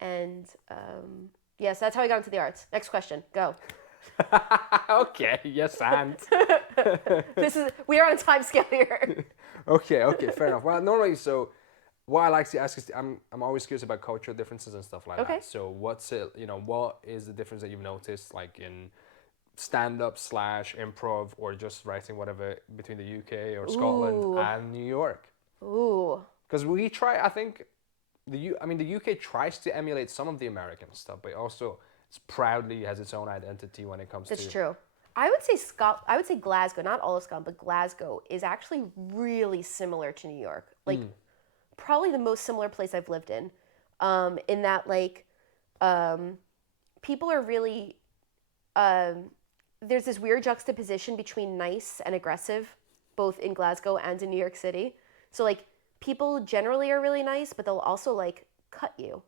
And yes, that's how I got into the arts. Next question, go. Okay, yes, and. We are on a time scale here. Okay, fair enough. Well, normally, so what I like to ask is, I'm always curious about cultural differences and stuff like Okay. that. So what's it, what is the difference that you've noticed, like in stand-up slash improv or just writing, whatever, between the UK or Scotland Ooh. and New York? Ooh. Because we try, I think, the UK tries to emulate some of the American stuff, but also it's proudly has its own identity when it comes That's to. true. I would say Glasgow, not all of Scotland, but Glasgow is actually really similar to New York. Like, probably the most similar place I've lived in that, like, people are really, there's this weird juxtaposition between nice and aggressive, both in Glasgow and in New York City. So, like, people generally are really nice, but they'll also, like, cut you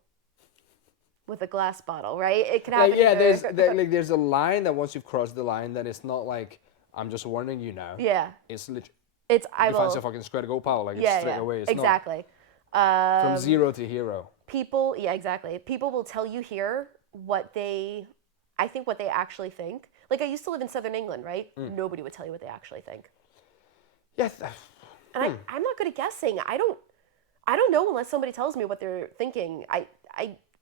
with a glass bottle, right? It can happen. Like, yeah, either. there's a line that once you've crossed the line, then it's not like I'm just warning you now. Yeah. It's literally It's I you find will. a fucking square to go, pal. Like, it's Yeah, straight yeah, away. It's exactly. not from zero to hero. People, yeah, exactly. People will tell you here I think what they actually think. Like, I used to live in Southern England, right? Nobody would tell you what they actually think. Yeah. And I'm not good at guessing. I don't know unless somebody tells me what they're thinking.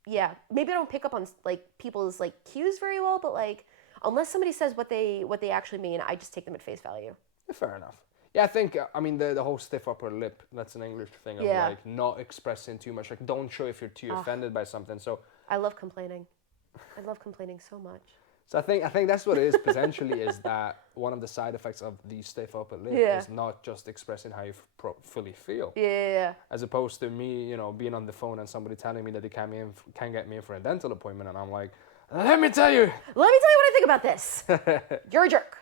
Yeah, maybe I don't pick up on like people's like cues very well, but like unless somebody says what they actually mean, I just take them at face value. Fair enough. Yeah, I think, I mean, the whole stiff upper lip, that's an English thing of like not expressing too much. Like, don't show if you're too offended by something. So I love complaining. I love complaining so much. So I think that's what it is potentially, is that one of the side effects of the stiff upper lip is not just expressing how you fully feel. Yeah. As opposed to me, being on the phone and somebody telling me that they can get me in for a dental appointment, and I'm like, let me tell you what I think about this. You're a jerk.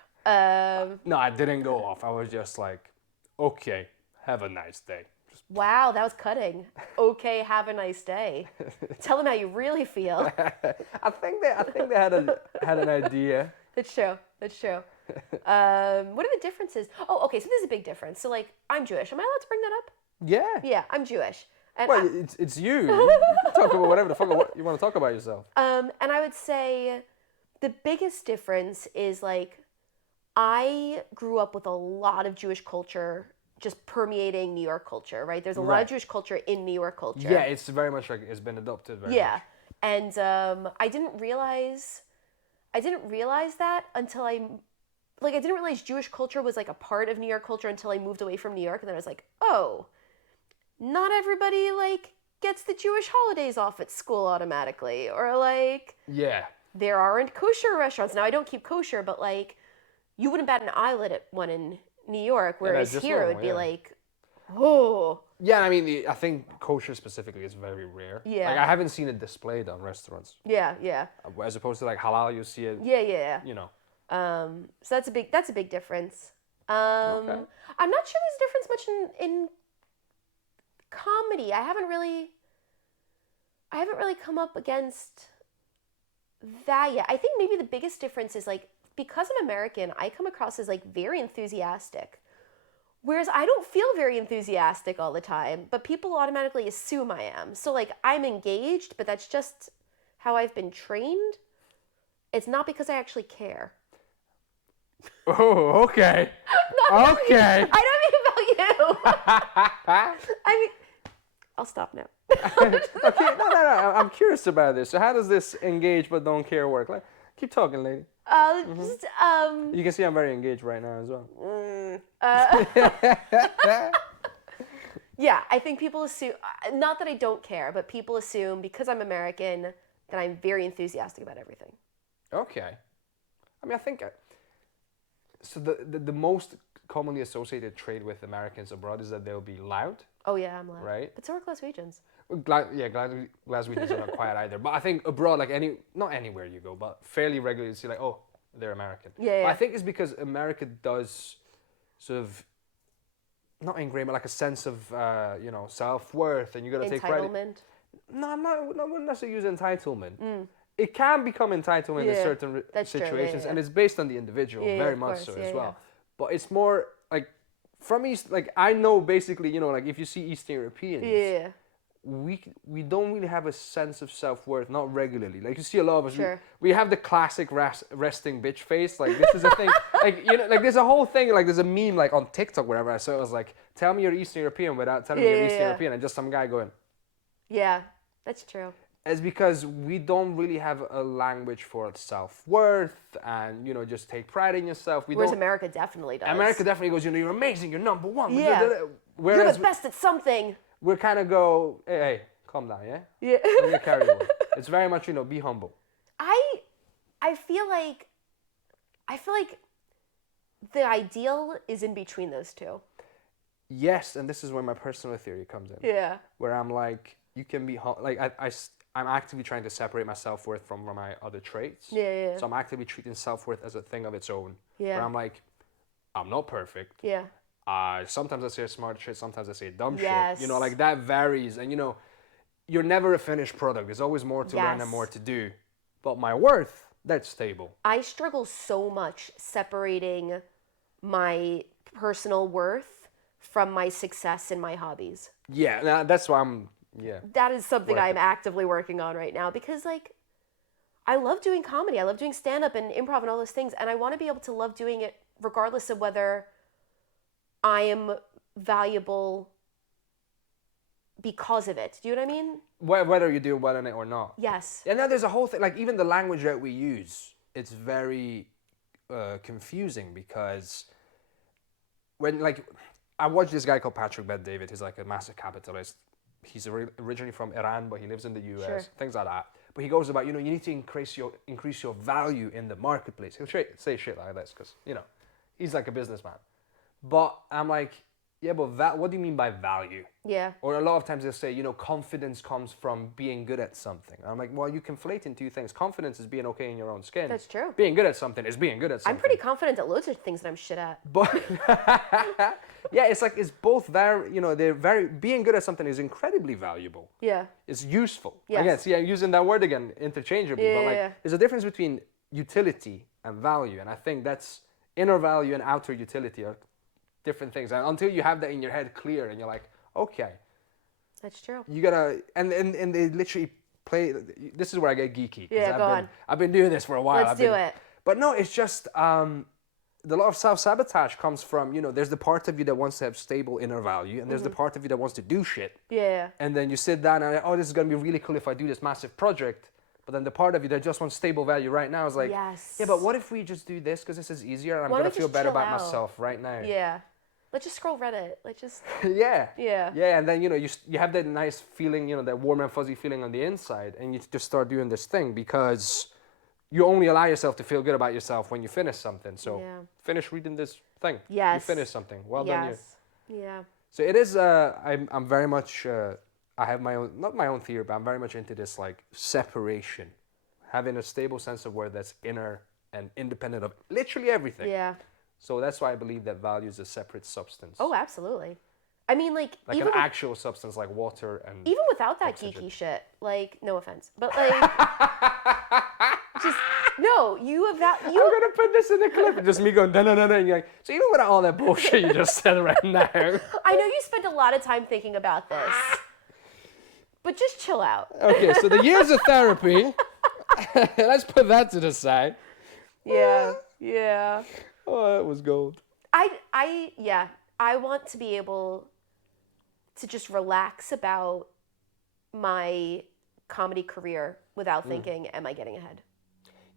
No, I didn't go off. I was just like, okay, have a nice day. Wow, that was cutting. Okay, have a nice day. Tell them how you really feel. I think they had an idea. That's true. What are the differences? Oh, okay, so this is a big difference. So, like, I'm Jewish. Am I allowed to bring that up? Yeah. Yeah, I'm Jewish. And Well, it's you. You can talk about whatever the fuck you want to talk about yourself. and I would say the biggest difference is, like, I grew up with a lot of Jewish culture just permeating New York culture, right? There's a lot of Jewish culture in New York culture. Yeah, it's very much like it's been adopted very much. And I didn't realize that until I didn't realize Jewish culture was like a part of New York culture until I moved away from New York, and then I was like, oh, not everybody like gets the Jewish holidays off at school automatically, or like there aren't kosher restaurants. Now I don't keep kosher, but like you wouldn't bat an eyelid at one in New York, whereas here it would be like, oh. Yeah, I mean, I think kosher specifically is very rare. Yeah. Like, I haven't seen it displayed on restaurants. Yeah. As opposed to like halal, you see it. Yeah. So that's a big difference. Okay. I'm not sure there's a difference much in comedy. I haven't really come up against that yet. I think maybe the biggest difference is like, because I'm American, I come across as like very enthusiastic. Whereas I don't feel very enthusiastic all the time, but people automatically assume I am. So like I'm engaged, but that's just how I've been trained. It's not because I actually care. Oh, okay. Okay. I don't mean about you. I mean, I'll stop now. Okay, no. I'm curious about this. So how does this engage but don't care work? Like, keep talking, lady. You can see I'm very engaged right now as well. Yeah, I think people assume, not that I don't care, but people assume because I'm American that I'm very enthusiastic about everything. Okay. I mean, I think, so the most commonly associated trait with Americans abroad is that they'll be loud. Oh yeah, I'm loud. Right? But so are Glaswegians. Glaswegians are not quite either. But I think abroad, like not anywhere you go, but fairly regularly you see like, oh, they're American. Yeah. But I think it's because America does sort of, not ingrain, but like a sense of, self-worth, and you got to take credit. Entitlement. No, I'm not wouldn't necessarily use entitlement. It can become entitlement in certain situations, and it's based on the individual, very much so as well. But it's more like, from East, like I know basically, like if you see Eastern Europeans, we don't really have a sense of self-worth, not regularly. Like you see a lot of us, Sure. we have the classic resting bitch face. Like this is a thing. Like like there's a whole thing. Like there's a meme like on TikTok, wherever I saw it was like, tell me you're Eastern European without telling me you're Eastern European, and just some guy going. Yeah, that's true. It's because we don't really have a language for self-worth and, just take pride in yourself. Whereas America definitely does. America definitely goes, you're amazing, you're number one. Yeah. Whereas you're the best at something. We kind of go, hey, calm down, yeah? Yeah. Don't get carried away. It's very much, be humble. I feel like the ideal is in between those two. Yes, and this is where my personal theory comes in. Yeah. Where I'm like, you can be, I'm actively trying to separate my self-worth from my other traits. Yeah. So I'm actively treating self-worth as a thing of its own. Yeah. Where I'm like, I'm not perfect. Yeah. Sometimes I say smart shit, sometimes I say dumb Yes. shit. Like that varies. And, you're never a finished product. There's always more to learn and more to do. But my worth, that's stable. I struggle so much separating my personal worth from my success in my hobbies. Yeah, that's why That is something I'm actively working on right now because, I love doing comedy. I love doing stand-up and improv and all those things. And I want to be able to love doing it regardless of whether I am valuable because of it. Do you know what I mean? Whether you do well in it or not. Yes. And then there's a whole thing, like even the language that we use, it's very confusing because when, I watched this guy called Patrick Bet-David. He's like a massive capitalist. He's originally from Iran, but he lives in the US, Sure. things like that. But he goes about, you need to increase your value in the marketplace. He'll say shit like this because, he's like a businessman. But I'm like, yeah, but what do you mean by value? Yeah. Or a lot of times they'll say, confidence comes from being good at something. I'm like, well, you conflate in two things. Confidence is being okay in your own skin. That's true. Being good at something is being good at something. I'm pretty confident at loads of things that I'm shit at. But yeah, it's both very, being good at something is incredibly valuable. Yeah. It's useful. Yes. Again, see, I'm using that word again interchangeably. Yeah, but yeah. there's a difference between utility and value. And I think that's inner value and outer utility are different things. And until you have that in your head clear and you're like, okay. That's true. You gotta, and they literally play, this is where I get geeky. Yeah, go on. I've been doing this for a while. Let's do it. But no, it's just, the lot of self-sabotage comes from, there's the part of you that wants to have stable inner value, and there's the part of you that wants to do shit. Yeah. And then you sit down and, this is going to be really cool if I do this massive project. But then the part of you that just wants stable value right now is like, yes. Yeah, but what if we just do this because this is easier and I'm going to feel better about myself right now? Yeah. Let's just scroll Reddit. Let's just... Yeah. Yeah. Yeah, and then, you have that nice feeling, that warm and fuzzy feeling on the inside, and you just start doing this thing because you only allow yourself to feel good about yourself when you finish something. So finish reading this thing. Yes. You finish something. Well done you. Yeah. So it is, I'm very much, I have my own, not my own theory, but I'm very much into this separation. Having a stable sense of worth that's inner and independent of literally everything. Yeah. So that's why I believe that value is a separate substance. Oh, absolutely. I mean, like even an actual substance like water and even without that oxygen. Geeky shit, no offense, but just no. I'm gonna put this in the clip. Just me going da da da da. And you're like, so even without all that bullshit you just said right now. I know you spent a lot of time thinking about this, but just chill out. Okay, so the years of therapy. Let's put that to the side. Yeah. Yeah. Oh, that was gold. I want to be able to just relax about my comedy career without thinking, am I getting ahead?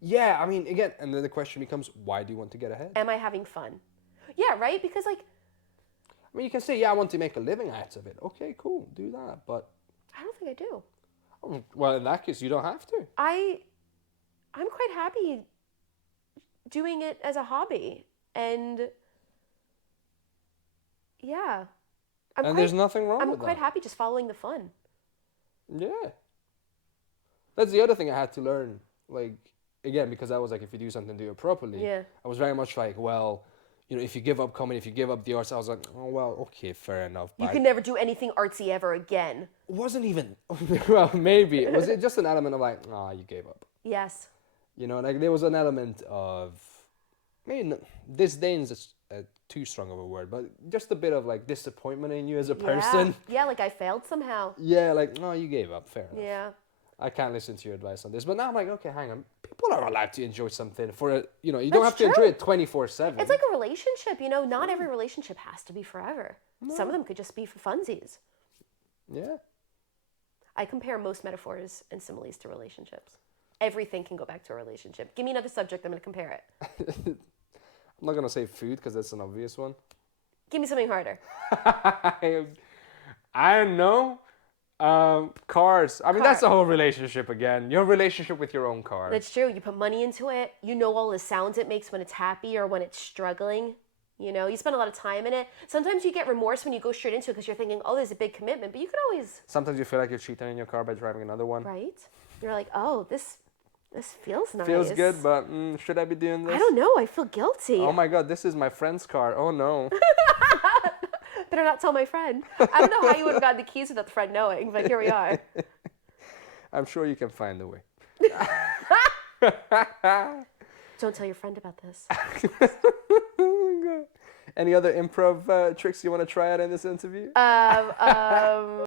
Yeah, I mean, again, and then the question becomes, why do you want to get ahead? Am I having fun? Yeah, right? Because I mean, you can say, yeah, I want to make a living out of it. Okay, cool, do that, but... I don't think I do. Well, in that case, you don't have to. I'm quite happy doing it as a hobby, and yeah, there's nothing wrong with that. I'm quite happy just following the fun. Yeah, that's the other thing I had to learn. Again, because I was like, if you do something, do it properly. Yeah. I was very much like, well, if you give up comedy, if you give up the arts, I was like, oh well, okay, fair enough. You can never do anything artsy ever again. It wasn't even. Well, maybe was it just an element of like, you gave up. Yes. There was an element of maybe disdain is too strong of a word, but just a bit of like disappointment in you as a Yeah. person. Yeah, like I failed somehow. Yeah, like, no, you gave up. Fair enough. Yeah. I can't listen to your advice on this. But now I'm like, okay, hang on. People are allowed to enjoy something for a, you know, you don't have That's to enjoy true. it 24/7. It's like a relationship, you know, not every relationship has to be forever. Some of them could just be for funsies. Yeah. I compare most metaphors and similes to relationships. Everything can go back to a relationship. Give me another subject, I'm going to compare it. I'm not going to say food because that's an obvious one. Give me something harder. I don't know. Cars. I mean, that's Car. the whole relationship again. Your relationship with your own car. That's true. You put money into it. You know all the sounds it makes when it's happy or when it's struggling. You know, you spend a lot of time in it. Sometimes you get remorse when you go straight into it because you're thinking, oh, there's a big commitment. But you could always, Sometimes you feel like you're cheating in your car by driving another one. right? You're like, oh, this feels nice. Feels good, but should I be doing this? I don't know. I feel guilty. Oh my god, this is my friend's car. Oh no. Better not tell my friend. I don't know how you would have gotten the keys without the friend knowing, but here we are. I'm sure you can find a way. Don't tell your friend about this. Any other improv tricks you want to try out in this interview?